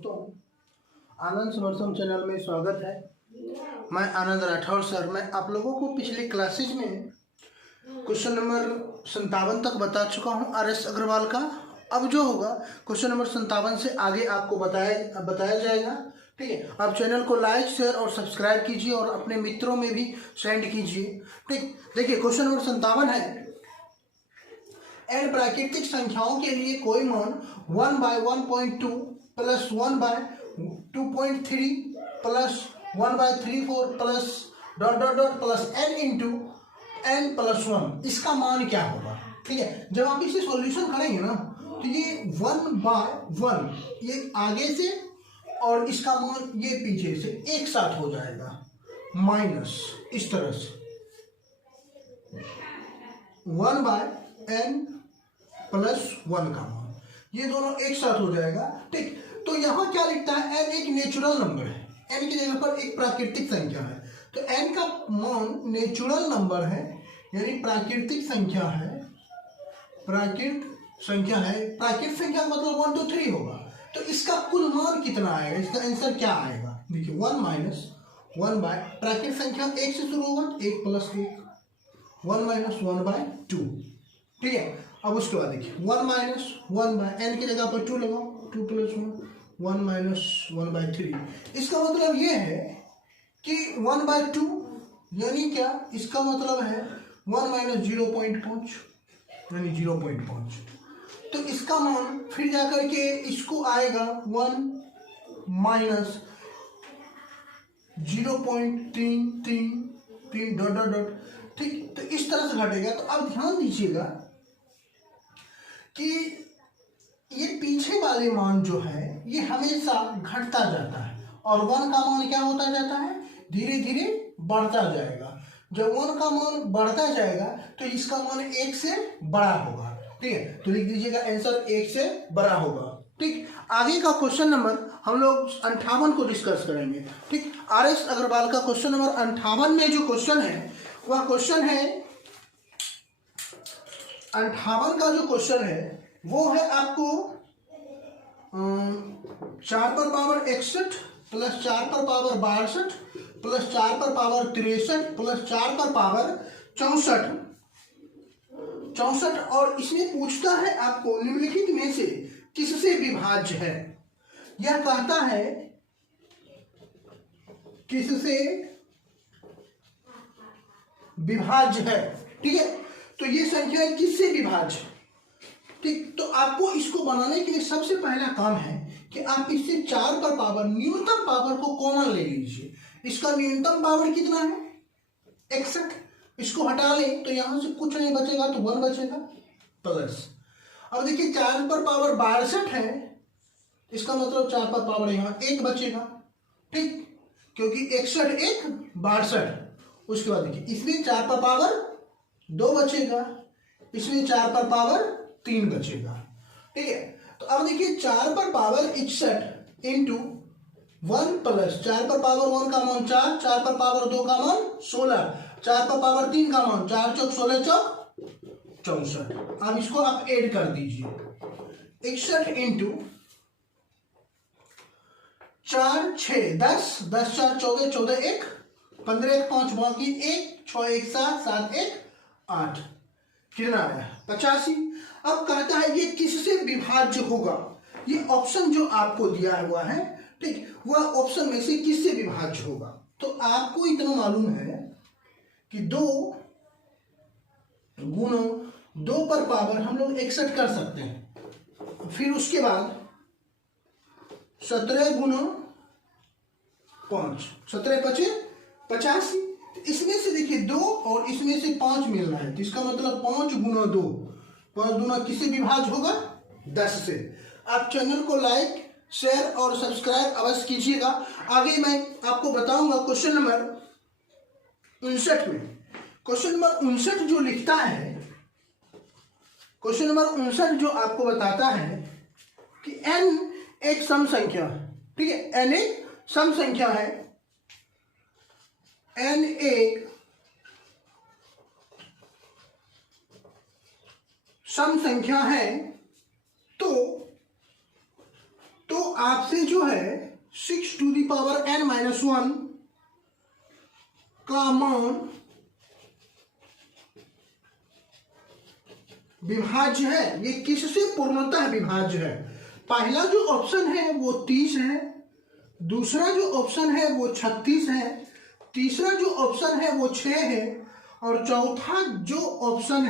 दोस्तों, आनंद समरसम चैनल में स्वागत है। मैं आनंद राठौर सर। मैं आप लोगों को पिछले क्लासेज में क्वेश्चन नंबर 57 तक बता चुका हूं RS अग्रवाल का। अब जो होगा क्वेश्चन नंबर 57 से आगे आपको बताया जाएगा। ठीक है, आप चैनल को लाइक शेयर और सब्सक्राइब कीजिए और अपने मित्रों में भी सेंड कीजिए। ठीक, देखिए क्वेश्चन नंबर 57 है, एन प्राकृतिक संख्याओं के लिए कोई मान 1/1.2 plus 1/2.3 plus 1/34 plus dot dot dot plus n into n plus 1, इसका मान क्या होगा। ठीक है, जब आप इसे सॉल्यूशन करेंगे ना तो ये 1/1 ये आगे से और इसका मान ये पीछे से एक साथ हो जाएगा, माइनस इस तरह से 1/n प्लस 1 का मान, ये दोनों एक साथ हो जाएगा। ठीक, तो यहाँ क्या लिखता है, n एक नेचुरल नंबर है, n की जगह पर एक प्राकृतिक संख्या है, तो n का मान नेचुरल नंबर है यानी प्राकृतिक संख्या है। प्राकृतिक संख्या का मतलब 1 2 3 होगा, तो इसका कुल मान कितना आएगा, इसका आंसर क्या आएगा। देखिए 1 माइनस 1 बाय प्राकृतिक संख्या 1 से शुरू होगा, 1 प्लस 1, 1 माइनस 1/2। ठीक है, अब उसके बाद देखिए 1 माइनस 1 बाय n की जगह पर 2 लगाओ, 2 प्लस 1 माइनस 1/3। इसका मतलब ये है कि 1/2 यानी क्या, इसका मतलब है 1 माइनस 0.5 यानी 0.5। तो इसका मान फिर जाकर के इसको आएगा 1 माइनस 0.333 डॉट डॉट डॉट। ठीक, तो इस तरह से घटेगा। तो अब ध्यान दीजिएगा कि ये पीछे वाले मान जो है ये हमेशा घटता जाता है और 1 का मान क्या होता जाता है, धीरे धीरे बढ़ता जाएगा। जब 1 का मान बढ़ता जाएगा तो इसका मान 1 से बड़ा होगा। ठीक है, तो लिख दीजिएगा आंसर 1 से बड़ा होगा। ठीक, आगे का क्वेश्चन नंबर हम लोग 58 को डिस्कस करेंगे। ठीक, RS अग्रवाल का क्वेश्चन नंबर 58 में जो क्वेश्चन है वह क्वेश्चन है 58 का जो क्वेश्चन है वो है आपको 4 पर पावर 61 प्लस 4 पर पावर 62 प्लस 4 पर पावर 63 प्लस 4 पर पावर 64 और इसमें पूछता है आपको निम्नलिखित में से किससे विभाज्य है। यह कहता है किससे विभाज्य है। ठीक है, तो ये संख्या किससे विभाज्य। ठीक, तो आपको इसको बनाने के लिए सबसे पहला काम है कि आप इससे 4 पर पावर न्यूनतम पावर को कॉमन ले लीजिए। इसका न्यूनतम पावर कितना है 61, इसको हटा लें तो यहां से कुछ नहीं बचेगा, तो 1 बचेगा प्लस। अब देखिए 4 पर पावर 62 है, इसका मतलब 4 पर पावर यहां 1 बचेगा। ठीक, क्योंकि 61 1 62। उसके बाद देखिए इसमें 4 पर पावर 2 बचेगा, इसमें 4 पर पावर 3 बचेगा। ठीक है, तो अब देखिए 4 पर पावर 61 इंटू 1 प्लस 4 पर पावर 1 का मान 4, 4 पर पावर 2 का मान 16, 4 पर पावर 3 का मान 4 चौक 16 चौक 64। अब इसको आप ऐड कर दीजिए, 61 इंटू 4 6 10, 10 4 14, 14 1 15 1 5 बाकी 1 6 1 7 7 1 8, कितना आया 85। अब कहता है ये किससे विभाज्य होगा, ये ऑप्शन जो आपको दिया हुआ है, ठीक, वह ऑप्शन में से किससे विभाज्य होगा। तो आपको इतना मालूम है कि 2 गुणों 2 पर पावर हम लोग 61 कर सकते हैं, फिर उसके बाद 17 गुणों 5, 17 25 85। इसमें से देखिए 2 और इसमें से 5 मिलना है, तो इसका मतलब 5 गुना 2, 5 गुना किससे विभाज्य होगा 10 से। आप चैनल को लाइक शेयर और सब्सक्राइब अवश्य कीजिएगा। आगे मैं आपको बताऊंगा क्वेश्चन नंबर 59 में। क्वेश्चन नंबर 59 जो लिखता है, क्वेश्चन नंबर 59 जो आपको बताता है कि n एक सम संख्या, ठीक है, n एक सम संख्या है, n एक सम संख्या है, तो आपसे जो है 6 to the power n minus 1 का मान विभाज्य है। ये किससे पूर्णतः विभाज्य है? पहला जो ऑप्शन है वो 30 है, दूसरा जो ऑप्शन है वो 36 है, तीसरा जो ऑप्शन है वो 6 है, और चौथा जो ऑप्शन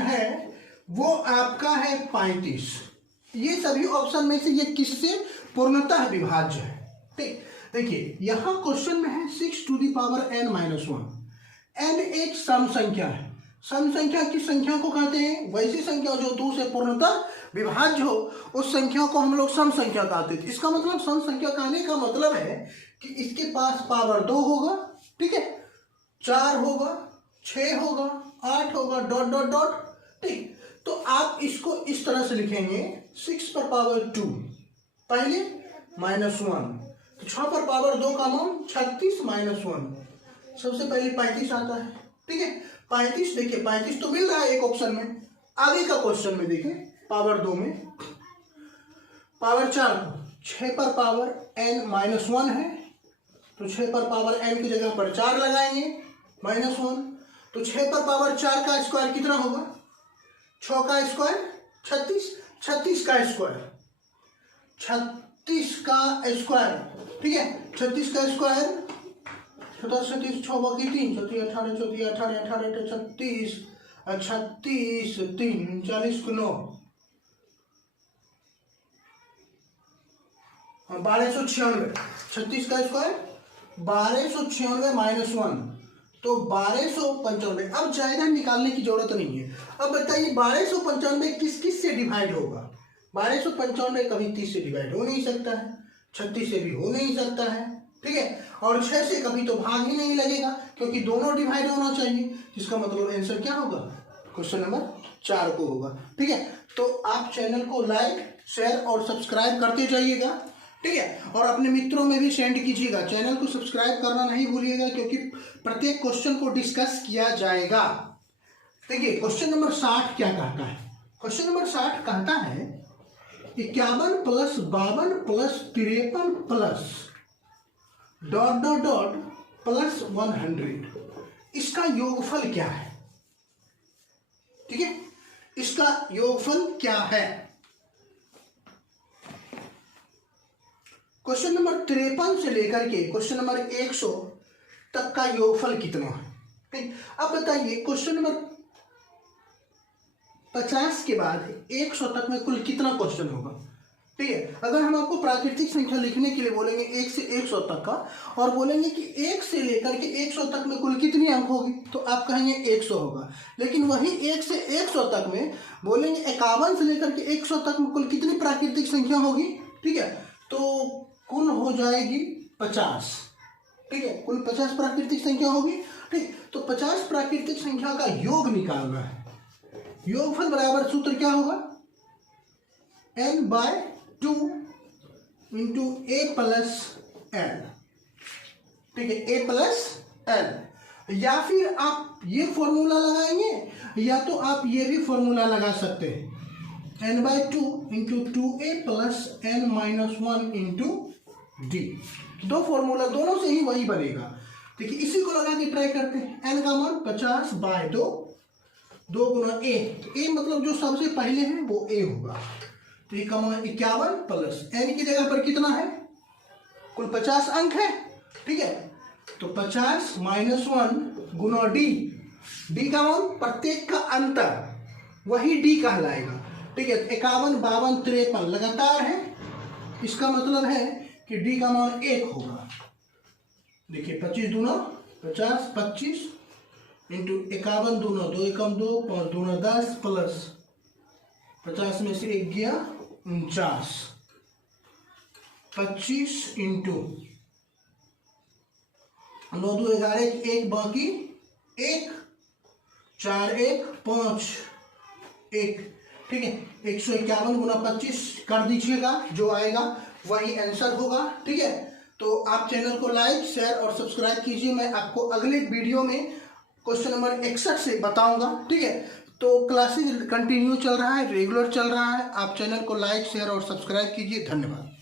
है वो आपका है 35। ये सभी ऑप्शन में से ये किससे पूर्णतः विभाज्य है? ठीक, देखिए यहां क्वेश्चन में है 6 to the power n minus 1। n एक सम संख्या है। सम संख्या किस संख्या को कहते हैं? वैसी संख्या जो 2 से पूर्णतः विभाज्य हो उस संख्या को हम लोग सम संख्या कहते हैं। इसका मतलब सम संख्या कहने का मतलब है कि इसके पास पावर 2 होगा, ठीक है, 4 होगा, 6 होगा, 8 होगा, डॉट डॉट डॉट। ठीक, तो आप इसको इस तरह से लिखेंगे 6 पर पावर 2 पहले माइनस 1, तो 6 पर पावर 2 का मान 36 माइनस 1, सबसे पहले 35 आता है। ठीक है, 35 देखिए 35 तो मिल रहा है एक ऑप्शन में। आगे का क्वेश्चन में देखिए पावर 2 में पावर 4, 6 पर पावर n माइनस 1 है, तो 6 पर पावर n की जगह पर 4 लगाएंगे माइनस 1, तो 6 पर पावर 4 का स्क्वायर कितना होगा? 6 का स्क्वायर 36, 36 का स्क्वायर 36 का स्क्वायर, ठीक है, 36 का स्क्वायर 37, 6 बाकी 3, 34, 18, 34, 18, 18, 36, 36, 3, 40 को 9, 1296, 36 का स्क्वायर 1296 माइनस 1, तो 1295। अब ज्यादा निकालने की जरूरत नहीं है। अब बताइए 1295 किस किस से डिवाइड होगा? 1295 कभी 30 से डिवाइड हो नहीं सकता है, 36 से भी हो नहीं सकता है, ठीक है, और 6 से कभी तो भाग ही नहीं लगेगा क्योंकि दोनों डिवाइड होना चाहिए। इसका मतलब आंसर क्या होगा? क्वेश्चन नंबर 4 को होगा। ठीक है, तो आप चैनल को लाइक, शेयर और सब्सक्राइब करते जाइएगा, ठीक है, और अपने मित्रों में भी सेंड कीजिएगा। चैनल को सब्सक्राइब करना नहीं भूलिएगा क्योंकि प्रत्येक क्वेश्चन को डिस्कस किया जाएगा। देखिए क्वेश्चन नंबर 60 क्या कहता है? क्वेश्चन नंबर 60 कहता है 51 plus 52 plus 53 plus dot dot dot plus 100, इसका योगफल क्या है? ठीक है, इसका योगफल क्या है? क्वेश्चन नंबर 53 से लेकर के क्वेश्चन नंबर 100 तक का योगफल कितना है? ठीक, अब बताइए क्वेश्चन नंबर 50 के बाद 100 तक में कुल कितना क्वेश्चन होगा? ठीक है, अगर हम आपको प्राकृतिक संख्या लिखने के लिए बोलेंगे 1 से 100 तक का और बोलेंगे कि 1 से लेकर के 100 तक में कुल कितनी अंक होगी, तो आप कहेंगे 100 होगा। लेकिन वही 1 से 100 तक में बोलेंगे 51 से लेकर के 100 तक में कुल कितनी प्राकृतिक संख्या होगी? ठीक है, तो कुल हो जाएगी 50। ठीक है, कुल 50 प्राकृतिक संख्या होगी। ठीक, तो 50 प्राकृतिक संख्या का योग निकालना है। योगफल बराबर सूत्र क्या होगा? n/2 into a plus n। ठीक है, a प्लस n, या फिर आप ये फॉर्मूला लगाएंगे या तो आप ये भी फॉर्मूला लगा सकते हैं n/2 into 2a plus n minus 1 into d। दो फॉर्मूला दोनों से ही वही बनेगा। देखिए इसी को लगा के ट्राई करते हैं। n का मान 50/2, 2 गुना a, a मतलब जो सबसे पहले है वो a होगा, तो ये का मान 51 प्लस n की जगह पर कितना है? कुल 50 अंक है। ठीक है, तो 50 माइनस 1 गुना d, d का मान प्रत्येक का अंतर वही d कहलाएगा। ठीक है, 51, 52, 53 लगातार है, इसका मतलब है कि d का मान 1 होगा। देखिए 25 दूना 50, 25 इंटू 51 दूना 2 एकम 2, 5 दूना 10 प्लस 50 में से 1 गया 49, 25 इंटू 9 2 11 1 बाकी 1, 4 1 5 1। ठीक है, 151 गुना 25 कर दीजिएगा, जो आएगा वही आंसर होगा। ठीक है, तो आप चैनल को लाइक, शेयर और सब्सक्राइब कीजिए। मैं आपको अगले वीडियो में क्वेश्चन नंबर 61 से बताऊंगा। ठीक है, तो क्लासेस कंटिन्यू चल रहा है, रेगुलर चल रहा है। आप चैनल को लाइक शेयर और सब्सक्राइब कीजिए। धन्यवाद।